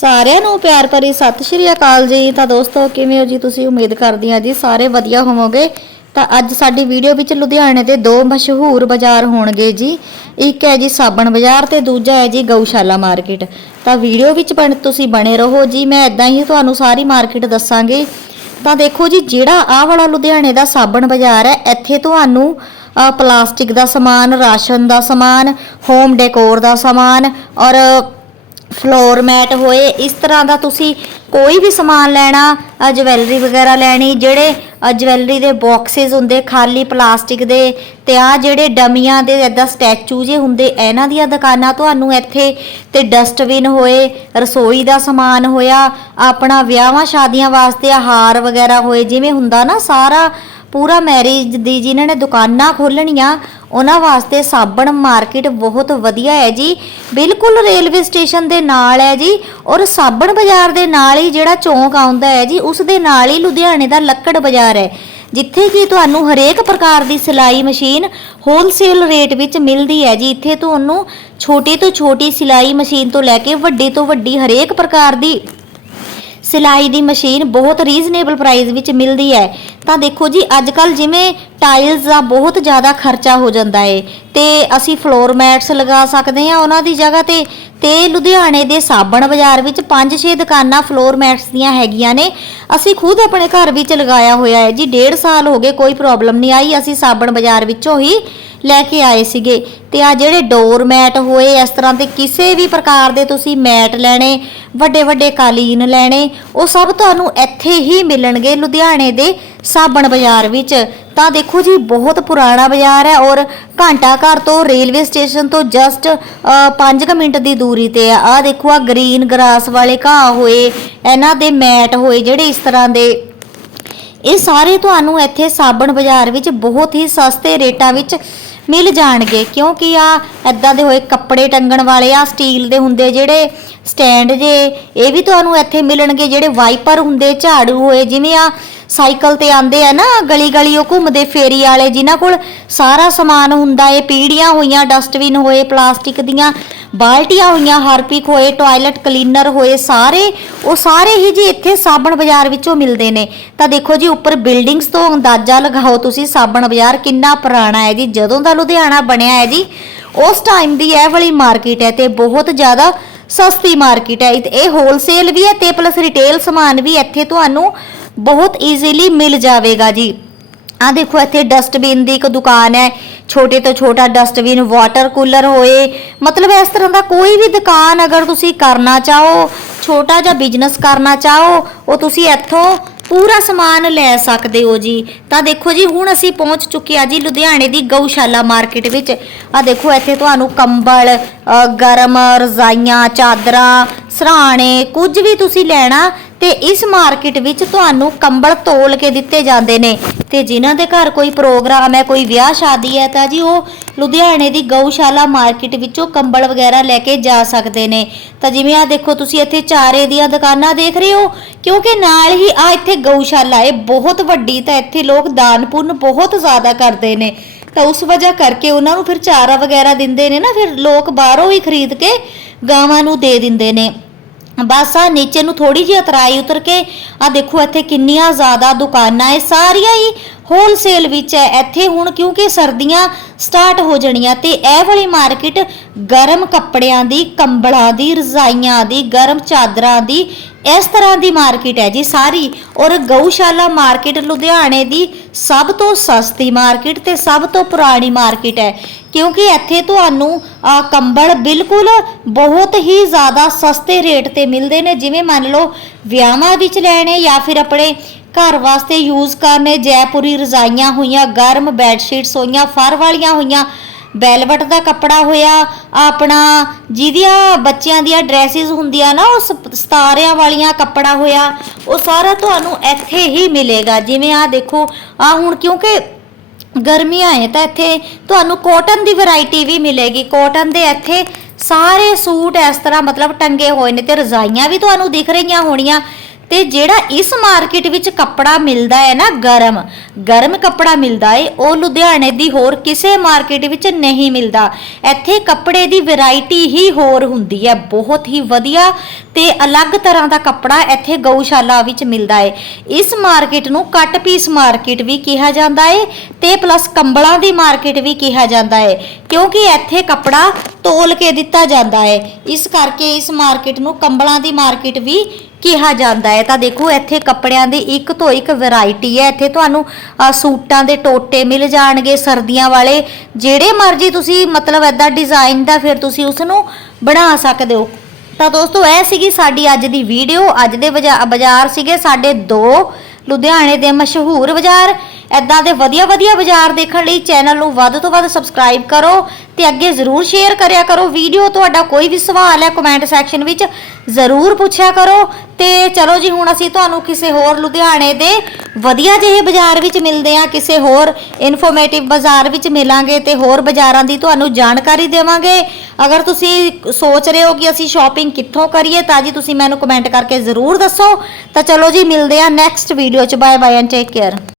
ਸਾਰਿਆਂ ਨੂੰ ਪਿਆਰ ਭਰੀ ਸਤਿ ਸ਼੍ਰੀ ਅਕਾਲ ਜੀ। ਤਾਂ ਦੋਸਤੋ, ਕਿਵੇਂ ਹੋ ਜੀ ਤੁਸੀਂ? ਉਮੀਦ ਕਰਦੀ ਹਾਂ ਜੀ ਸਾਰੇ ਵਧੀਆ ਹੋਵੋਗੇ। ਤਾਂ ਅੱਜ ਸਾਡੀ ਵੀਡੀਓ ਵਿੱਚ ਲੁਧਿਆਣੇ ਦੇ ਦੋ ਮਸ਼ਹੂਰ ਬਾਜ਼ਾਰ ਹੋਣਗੇ ਜੀ। ਇੱਕ ਹੈ ਜੀ ਸਾਬਣ ਬਾਜ਼ਾਰ ਤੇ ਦੂਜਾ ਹੈ ਜੀ ਗਊਸ਼ਾਲਾ ਮਾਰਕੀਟ। ਤਾਂ ਵੀਡੀਓ ਵਿੱਚ ਬਣ ਤੁਸੀਂ ਬਣੇ ਰਹੋ ਜੀ। ਮੈਂ ਇਦਾਂ ਹੀ ਤੁਹਾਨੂੰ ਸਾਰੀ ਮਾਰਕੀਟ ਦੱਸਾਂਗੀ। ਤਾਂ ਦੇਖੋ ਜੀ, ਜਿਹੜਾ ਆਹ ਵਾਲਾ ਲੁਧਿਆਣੇ ਦਾ ਸਾਬਣ ਬਾਜ਼ਾਰ ਹੈ, ਇੱਥੇ ਤੁਹਾਨੂੰ ਪਲਾਸਟਿਕ ਦਾ ਸਮਾਨ, ਰਾਸ਼ਨ ਦਾ ਸਮਾਨ ਹੋਮ ਡੈਕੋਰ ਦਾ ਸਮਾਨ ਔਰ ਫਲੋਰ ਮੈਟ ਹੋਏ, ਇਸ ਤਰ੍ਹਾਂ ਦਾ ਤੁਸੀਂ ਕੋਈ ਵੀ ਸਮਾਨ ਲੈਣਾ ਜਵੈਲਰੀ ਵਗੈਰਾ ਲੈਣੀ, ਜਿਹੜੇ ਜਵੈਲਰੀ ਦੇ ਬਾਕਸਸ ਹੁੰਦੇ, ਖਾਲੀ ਪਲਾਸਟਿਕ ਦੇ, ਤੇ ਆ ਜਿਹੜੇ ਡਮੀਆਂ ਦੇ ਐਦਾਂ ਸਟੈਚੂ ਜੇ ਹੁੰਦੇ, ਇਹਨਾਂ ਦੀਆਂ ਦੁਕਾਨਾਂ ਤੁਹਾਨੂੰ ਇੱਥੇ ਤੇ ਡਸਟਬਿਨ ਹੋਏ, ਰਸੋਈ ਦਾ ਸਮਾਨ ਹੋਇਆ, ਆਪਣਾ ਵਿਆਹਾਂ ਸ਼ਾਦੀਆਂ ਵਾਸਤੇ ਹਾਰ ਵਗੈਰਾ ਹੋਏ, ਜਿਵੇਂ ਹੁੰਦਾ ਨਾ ਸਾਰਾ, ਪੂਰਾ ਮੈਰਿਜ ਦੀ ਜਿਨ੍ਹਾਂ ਨੇ ਦੁਕਾਨਾਂ ਖੋਲਣੀਆਂ ਉਹਨਾਂ ਵਾਸਤੇ ਸਾਬਣ ਮਾਰਕੀਟ ਬਹੁਤ ਵਧੀਆ ਹੈ ਜੀ। ਬਿਲਕੁਲ ਰੇਲਵੇ ਸਟੇਸ਼ਨ ਦੇ ਨਾਲ ਹੈ ਜੀ ਔਰ ਸਾਬਣ ਬਾਜ਼ਾਰ ਦੇ ਨਾਲ ਹੀ ਜਿਹੜਾ ਚੌਂਕ ਆਉਂਦਾ ਹੈ ਜੀ, ਉਸ ਦੇ ਨਾਲ ਹੀ ਲੁਧਿਆਣੇ ਦਾ ਲੱਕੜ ਬਾਜ਼ਾਰ ਹੈ। ਜਿੱਥੇ ਕਿ ਤੁਹਾਨੂੰ ਹਰੇਕ ਪ੍ਰਕਾਰ ਦੀ ਸਿਲਾਈ ਮਸ਼ੀਨ ਹੋਲਸੇਲ ਰੇਟ ਵਿੱਚ ਮਿਲਦੀ ਹੈ ਜੀ। ਇੱਥੇ ਤੁਹਾਨੂੰ ਛੋਟੀ ਤੋਂ ਛੋਟੀ ਸਿਲਾਈ ਮਸ਼ੀਨ ਤੋਂ ਲੈ ਕੇ ਵੱਡੀ ਤੋਂ ਵੱਡੀ ਹਰੇਕ ਪ੍ਰਕਾਰ ਦੀ ਸਿਲਾਈ ਦੀ ਮਸ਼ੀਨ ਬਹੁਤ ਰੀਜ਼ਨੇਬਲ ਪ੍ਰਾਈਸ ਵਿੱਚ ਮਿਲਦੀ ਹੈ। ਤਾਂ ਦੇਖੋ ਜੀ ਅੱਜ ਕੱਲ ਜਿਵੇਂ ਟਾਈਲਸ ਦਾ ਬਹੁਤ ਜ਼ਿਆਦਾ ਖਰਚਾ ਹੋ ਜਾਂਦਾ ਹੈ ਤੇ ਅਸੀਂ ਫਲੋਰ ਮੈਟਸ ਲਗਾ ਸਕਦੇ ਹਾਂ, ਉਹਨਾਂ ਦੀ ਜਗ੍ਹਾ ਤੇ ਤੇ ਲੁਧਿਆਣੇ ਦੇ ਸਾਬਣ ਬਾਜ਼ਾਰ ਵਿੱਚ 5-6 ਦੁਕਾਨਾਂ ਫਲੋਰ ਮੈਟਸ ਦੀਆਂ ਹੈਗੀਆਂ ਨੇ। ਅਸੀਂ ਖੁਦ ਆਪਣੇ ਘਰ ਵਿੱਚ ਲਗਾਇਆ ਹੋਇਆ ਹੈ ਜੀ। 1.5 ਸਾਲ ਹੋ ਗਏ, ਕੋਈ ਪ੍ਰੋਬਲਮ ਨਹੀਂ ਆਈ। ਅਸੀਂ ਸਾਬਣ ਬਾਜ਼ਾਰ ਵਿੱਚੋਂ ਹੀ ਲੈ ਕੇ ਆਏ ਸੀਗੇ। ਤੇ ਆ ਜਿਹੜੇ ਡੋਰ ਮੈਟ ਹੋਏ, ਇਸ ਤਰ੍ਹਾਂ ਦੇ ਕਿਸੇ ਵੀ ਪ੍ਰਕਾਰ ਦੇ ਤੁਸੀਂ ਮੈਟ ਲੈਣੇ ਵੱਡੇ ਵੱਡੇ ਕਾਲੀਨ ਲੈਣੇ, ਉਹ ਸਭ ਤੁਹਾਨੂੰ ਇੱਥੇ ਹੀ ਮਿਲਣਗੇ ਲੁਧਿਆਣੇ ਦੇ ਸਾਬਣ ਬਾਜ਼ਾਰ ਵਿੱਚ। ਤਾਂ ਦੇਖੋ ਜੀ, ਬਹੁਤ ਪੁਰਾਣਾ ਬਾਜ਼ਾਰ ਹੈ ਔਰ ਘੰਟਾ ਘਰ ਤੋਂ ਰੇਲਵੇ ਸਟੇਸ਼ਨ ਤੋਂ ਜਸਟ 5 ਮਿੰਟ ਦੀ ਦੂਰੀ ਤੇ ਆ। ਆ ਦੇਖੋ ਆ ਗ੍ਰੀਨ ਗਰਾਸ ਵਾਲੇ ਘਾਹ ਹੋਏ, ਇਹਨਾਂ ਦੇ ਮੈਟ ਹੋਏ, ਜਿਹੜੇ ਇਸ ਤਰ੍ਹਾਂ ਦੇ। ਇਹ ਸਾਰੇ ਤੁਹਾਨੂੰ ਇੱਥੇ ਸਾਬਣ ਬਾਜ਼ਾਰ ਵਿੱਚ ਬਹੁਤ ਹੀ ਸਸਤੇ ਰੇਟਾਂ ਵਿੱਚ ਮਿਲ ਜਾਣਗੇ, ਕਿਉਂਕਿ ਆ ਐਦਾਂ ਦੇ ਹੋਏ ਕੱਪੜੇ ਟੰਗਣ ਵਾਲੇ, ਆ ਸਟੀਲ ਦੇ ਹੁੰਦੇ ਜਿਹੜੇ ਸਟੈਂਡ ਜੇ, ਇਹ ਵੀ ਤੁਹਾਨੂੰ ਇੱਥੇ ਮਿਲਣਗੇ, ਜਿਹੜੇ ਵਾਈਪਰ ਹੁੰਦੇ, ਝਾੜੂ ਹੋਏ, ਜਿਵੇਂ ਆ ਸਾਈਕਲ ਤੇ ਆਂਦੇ ਆ ਨਾ ਗਲੀ ਗਲੀ ਉਹ ਘੁੰਮਦੇ ਫੇਰੀ ਵਾਲੇ, ਜਿਨ੍ਹਾਂ ਕੋਲ ਸਾਰਾ ਸਮਾਨ ਹੁੰਦਾ ਏ, ਪੀੜੀਆਂ ਹੋਈਆਂ, ਡਸਟਬਿਨ ਹੋਏ, ਪਲਾਸਟਿਕ ਦੀਆਂ ਬਾਲਟੀਆਂ ਹੋਈਆਂ ਹਾਰਪਿਕ ਹੋਏ, ਟਾਇਲਟ ਕਲੀਨਰ ਹੋਏ, ਸਾਰੇ, ਉਹ ਸਾਰੇ ਹੀ ਜੀ ਇੱਥੇ ਸਾਬਣ ਬਾਜ਼ਾਰ ਵਿੱਚੋਂ ਮਿਲਦੇ ਨੇ। ਤਾਂ ਦੇਖੋ ਜੀ, ਉੱਪਰ ਬਿਲਡਿੰਗਸ ਤੋਂ ਅੰਦਾਜ਼ਾ ਲਗਾਓ ਤੁਸੀਂ, ਸਾਬਣ ਬਾਜ਼ਾਰ ਕਿੰਨਾ ਪੁਰਾਣਾ ਹੈ ਜੀ, ਜਦੋਂ ਦਾ ਲੁਧਿਆਣਾ ਬਣਿਆ ਹੈ ਜੀ, ਉਸ ਟਾਈਮ ਦੀ ਇਹ ਵਾਲੀ ਮਾਰਕੀਟ ਹੈ ਤੇ ਬਹੁਤ ਜ਼ਿਆਦਾ ਸਸਤੀ ਮਾਰਕੀਟ ਹੈ। ਇਹ ਹੋਲਸੇਲ ਵੀ ਹੈ ਤੇ ਪਲੱਸ ਰਿਟੇਲ ਸਮਾਨ ਵੀ ਇੱਥੇ ਤੁਹਾਨੂੰ ਬਹੁਤ ਈਜ਼ੀਲੀ ਮਿਲ ਜਾਵੇਗਾ ਜੀ। ਆ ਦੇਖੋ, ਇੱਥੇ ਡਸਟਬਿਨ ਦੀ ਇੱਕ ਦੁਕਾਨ ਹੈ। ਛੋਟੇ ਤੋਂ ਛੋਟਾ ਡਸਟਬਿਨ ਵਾਟਰ ਕੂਲਰ ਹੋਏ। ਮਤਲਬ ਇਸ ਤਰ੍ਹਾਂ ਦਾ ਕੋਈ ਵੀ ਦੁਕਾਨ ਅਗਰ ਤੁਸੀਂ ਕਰਨਾ ਚਾਹੋ, ਛੋਟਾ ਜਿਹਾ ਬਿਜ਼ਨਸ ਕਰਨਾ ਚਾਹੋ, ਉਹ ਤੁਸੀਂ ਇੱਥੋਂ ਪੂਰਾ ਸਮਾਨ ਲੈ ਸਕਦੇ ਹੋ ਜੀ। ਤਾਂ ਦੇਖੋ ਜੀ, ਹੁਣ ਅਸੀਂ ਪਹੁੰਚ ਚੁੱਕੇ ਆ ਜੀ ਲੁਧਿਆਣੇ ਦੀ ਗਊਸ਼ਾਲਾ ਮਾਰਕੀਟ ਵਿੱਚ। ਆ ਦੇਖੋ, ਇੱਥੇ ਤੁਹਾਨੂੰ ਕੰਬਲ ਗਰਮ ਰਜ਼ਾਈਆਂ, ਚਾਦਰਾਂ, ਸਰਾਣੇ, ਕੁਝ ਵੀ ਤੁਸੀਂ ਲੈਣਾ ਤੇ ਇਸ ਮਾਰਕੀਟ ਵਿੱਚ ਤੁਹਾਨੂੰ ਕੰਬਲ ਤੋਲ ਕੇ ਦਿੱਤੇ ਜਾਂਦੇ ਨੇ। ਤੇ ਜਿਨ੍ਹਾਂ ਦੇ ਘਰ ਕੋਈ ਪ੍ਰੋਗਰਾਮ ਹੈ, ਕੋਈ ਵਿਆਹ ਸ਼ਾਦੀ ਹੈ, ਤਾਂ ਜੀ ਉਹ ਲੁਧਿਆਣੇ ਦੀ ਗਊਸ਼ਾਲਾ ਮਾਰਕੀਟ ਵਿੱਚੋਂ ਕੰਬਲ ਵਗੈਰਾ ਲੈ ਕੇ ਜਾ ਸਕਦੇ ਨੇ। ਤਾਂ ਜਿਵੇਂ ਆ ਦੇਖੋ, ਤੁਸੀਂ ਇੱਥੇ ਚਾਰੇ ਦੀਆਂ ਦੁਕਾਨਾਂ ਦੇਖ ਰਹੇ ਹੋ, ਕਿਉਂਕਿ ਨਾਲ ਹੀ ਆ ਇੱਥੇ ਗਊਸ਼ਾਲਾ ਹੈ, ਬਹੁਤ ਵੱਡੀ, ਤਾਂ ਇੱਥੇ ਲੋਕ ਦਾਨ ਪੁੰਨ ਬਹੁਤ ਜ਼ਿਆਦਾ ਕਰਦੇ ਨੇ। ਤਾਂ ਉਸ ਵਜ੍ਹਾ ਕਰਕੇ ਉਹਨਾਂ ਨੂੰ ਫਿਰ ਚਾਰਾ ਵਗੈਰਾ ਦਿੰਦੇ ਨੇ ਨਾ, ਫਿਰ ਲੋਕ ਬਾਹਰੋਂ ਹੀ ਖਰੀਦ ਕੇ ਗਾਵਾਂ ਨੂੰ ਦੇ ਦਿੰਦੇ ਨੇ। ਬਸ ਆ, ਨੀਚੇ ਨੂੰ ਥੋੜੀ ਜਿਹੀ ਉਤਰਾਈ ਉਤਰ ਕੇ ਆ ਦੇਖੋ ਇੱਥੇ ਕਿੰਨੀਆਂ ਜ਼ਿਆਦਾ ਦੁਕਾਨਾਂ ਐ, ਸਾਰੀਆਂ ਹੀ ਹੋਲਸੇਲ ਵਿੱਚ ਹੈ ਇੱਥੇ ਹੁਣ ਕਿਉਂਕਿ ਸਰਦੀਆਂ ਸਟਾਰਟ ਹੋ ਜਾਣੀਆਂ ਤੇ ਇਹ ਵਾਲੀ ਮਾਰਕੀਟ ਗਰਮ ਕੱਪੜਿਆਂ ਦੀ, ਕੰਬਲਾਂ ਦੀ, ਰਜ਼ਾਈਆਂ ਦੀ, ਗਰਮ ਚਾਦਰਾਂ ਦੀ, ਇਸ ਤਰ੍ਹਾਂ ਦੀ ਮਾਰਕੀਟ ਹੈ ਜੀ ਸਾਰੀ। ਔਰ ਗਊਸ਼ਾਲਾ ਮਾਰਕੀਟ ਲੁਧਿਆਣੇ ਦੀ ਸਭ ਤੋਂ ਸਸਤੀ ਮਾਰਕੀਟ ਤੇ ਸਭ ਤੋਂ ਪੁਰਾਣੀ ਮਾਰਕੀਟ ਹੈ ਕਿਉਂਕਿ ਇੱਥੇ ਤੁਹਾਨੂੰ ਕੰਬਲ ਬਿਲਕੁਲ ਬਹੁਤ ਹੀ ਜ਼ਿਆਦਾ ਸਸਤੇ ਰੇਟ ਤੇ ਮਿਲਦੇ ਨੇ। ਜਿਵੇਂ ਮੰਨ ਲਓ, ਵਿਆਹਾਂ ਵਿੱਚ ਲੈਣੇ ਜਾਂ ਫਿਰ ਆਪਣੇ ਘਰ ਵਾਸਤੇ ਯੂਜ਼ ਕਰਨੇ, ਜੈਪੁਰੀ ਰਜ਼ਾਈਆਂ ਹੋਈਆਂ, ਗਰਮ ਬੈੱਡ ਸ਼ੀਟਸ ਹੋਈਆਂ, ਫਰ ਵਾਲੀਆਂ ਹੋਈਆਂ ਵੈਲਵਟ ਦਾ ਕੱਪੜਾ ਹੋਇਆ, ਆਪਣਾ ਜਿਹਦੀਆਂ ਬੱਚਿਆਂ ਦੀਆਂ ਡਰੈਸਿਸ ਹੁੰਦੀਆਂ ਨਾ, ਉਹ ਸਪ- ਸਤਾਰਿਆਂ ਵਾਲੀਆਂ ਕੱਪੜਾ ਹੋਇਆ, ਉਹ ਸਾਰਾ ਤੁਹਾਨੂੰ ਇੱਥੇ ਹੀ ਮਿਲੇਗਾ। ਜਿਵੇਂ ਆ ਦੇਖੋ ਆ ਹੁਣ ਕਿਉਂਕਿ ਗਰਮੀਆਂ ਹੈ ਤਾਂ ਇੱਥੇ ਤੁਹਾਨੂੰ ਕੋਟਨ ਦੀ ਵੈਰਾਈਟੀ ਵੀ ਮਿਲੇਗੀ। ਕੋਟਨ ਦੇ ਇੱਥੇ ਸਾਰੇ ਸੂਟ ਇਸ ਤਰ੍ਹਾਂ ਮਤਲਬ ਟੰਗੇ ਹੋਏ ਨੇ ਤੇ ਰਜ਼ਾਈਆਂ ਵੀ ਤੁਹਾਨੂੰ ਦਿਖ ਰਹੀਆਂ ਹੋਣੀਆਂ। ਤੇ ਜਿਹੜਾ ਇਸ ਮਾਰਕੀਟ ਵਿੱਚ ਕੱਪੜਾ ਮਿਲਦਾ ਹੈ ਨਾ ਗਰਮ ਗਰਮ ਕੱਪੜਾ ਮਿਲਦਾ ਹੈ ਉਹ ਲੁਧਿਆਣੇ ਦੀ ਹੋਰ ਕਿਸੇ ਮਾਰਕੀਟ ਵਿੱਚ ਨਹੀਂ ਮਿਲਦਾ। ਇੱਥੇ ਕੱਪੜੇ ਦੀ ਵੈਰਾਈਟੀ ਹੀ ਹੋਰ ਹੁੰਦੀ ਹੈ, ਬਹੁਤ ਹੀ ਵਧੀਆ ਤੇ ਅਲੱਗ ਤਰ੍ਹਾਂ ਦਾ ਕੱਪੜਾ ਇੱਥੇ ਗਊਸ਼ਾਲਾ ਵਿੱਚ ਮਿਲਦਾ ਹੈ ਇਸ ਮਾਰਕੀਟ ਨੂੰ ਕੱਟ ਪੀਸ ਮਾਰਕੀਟ ਵੀ ਕਿਹਾ ਜਾਂਦਾ ਹੈ ਤੇ ਪਲੱਸ ਕੰਬਲਾਂ ਦੀ ਮਾਰਕੀਟ ਵੀ ਕਿਹਾ ਜਾਂਦਾ ਹੈ ਕਿਉਂਕਿ ਇੱਥੇ ਕੱਪੜਾ ਤੋਲ ਕੇ ਦਿੱਤਾ ਜਾਂਦਾ ਹੈ ਇਸ ਕਰਕੇ ਇਸ ਮਾਰਕੀਟ ਨੂੰ ਕੰਬਲਾਂ ਦੀ ਮਾਰਕੀਟ ਵੀ ਕਿਹਾ ਜਾਂਦਾ ਹੈ। ਤਾਂ ਦੇਖੋ ਇੱਥੇ ਕੱਪੜਿਆਂ ਦੀ ਇੱਕ ਤੋਂ ਇੱਕ ਵੈਰਾਈਟੀ ਹੈ। ਇੱਥੇ ਤੁਹਾਨੂੰ ਅ, ਸੂਟਾਂ ਦੇ ਟੋਟੇ ਮਿਲ ਜਾਣਗੇ ਸਰਦੀਆਂ ਵਾਲੇ। ਜਿਹੜੇ ਮਰਜ਼ੀ ਤੁਸੀਂ ਮਤਲਬ ਐਦਾਂ ਡਿਜ਼ਾਈਨ ਦਾ ਫਿਰ ਤੁਸੀਂ ਉਸ ਨੂੰ ਬਣਾ ਸਕਦੇ ਹੋ। ਤਾਂ ਦੋਸਤੋ ਇਹ ਸੀਗੀ ਸਾਡੀ ਅੱਜ ਦੀ ਵੀਡੀਓ ਅੱਜ ਦੇ ਬਜਾ- ਬਾਜ਼ਾਰ ਸੀਗੇ ਸਾਡੇ ਦੋ ਲੁਧਿਆਣੇ ਦੇ ਮਸ਼ਹੂਰ ਬਾਜ਼ਾਰ। ਐਦਾਂ ਦੇ ਵਧੀਆ ਵਧੀਆ ਬਾਜ਼ਾਰ ਦੇਖਣ ਲਈ ਚੈਨਲ ਨੂੰ ਵੱਧ ਤੋਂ ਵੱਧ ਸਬਸਕ੍ਰਾਈਬ ਕਰੋ ਤੇ ਅੱਗੇ ਜ਼ਰੂਰ ਸ਼ੇਅਰ ਕਰਿਆ ਕਰੋ। ਵੀਡੀਓ ਤੁਹਾਡਾ ਕੋਈ ਵੀ ਸਵਾਲ ਹੈ ਕਮੈਂਟ ਸੈਕਸ਼ਨ ਵਿੱਚ ਜ਼ਰੂਰ ਪੁੱਛਿਆ ਕਰੋ। ਤੇ ਚਲੋ ਜੀ, ਹੁਣ ਅਸੀਂ ਤੁਹਾਨੂੰ ਕਿਸੇ ਹੋਰ ਲੁਧਿਆਣੇ ਦੇ ਵਧੀਆ ਜਿਹੇ ਬਾਜ਼ਾਰ ਵਿੱਚ ਮਿਲਦੇ ਹਾਂ। ਕਿਸੇ ਹੋਰ ਇਨਫੋਰਮੇਟਿਵ ਬਾਜ਼ਾਰ ਵਿੱਚ ਮਿਲਾਂਗੇ ਤੇ ਹੋਰ ਬਾਜ਼ਾਰਾਂ ਦੀ ਤੁਹਾਨੂੰ ਜਾਣਕਾਰੀ ਦੇਵਾਂਗੇ। ਅਗਰ ਤੁਸੀਂ ਸੋਚ ਰਹੇ ਹੋ ਕਿ ਅਸੀਂ ਸ਼ਾਪਿੰਗ ਕਿੱਥੋਂ ਕਰੀਏ, ਤਾਂ ਜੀ ਤੁਸੀਂ ਮੈਨੂੰ ਕਮੈਂਟ ਕਰਕੇ ਜ਼ਰੂਰ ਦੱਸੋ। ਤਾਂ ਚਲੋ ਜੀ, ਮਿਲਦੇ ਹਾਂ ਨੈਕਸਟ ਵੀਡੀਓ 'ਚ। Bye bye and take care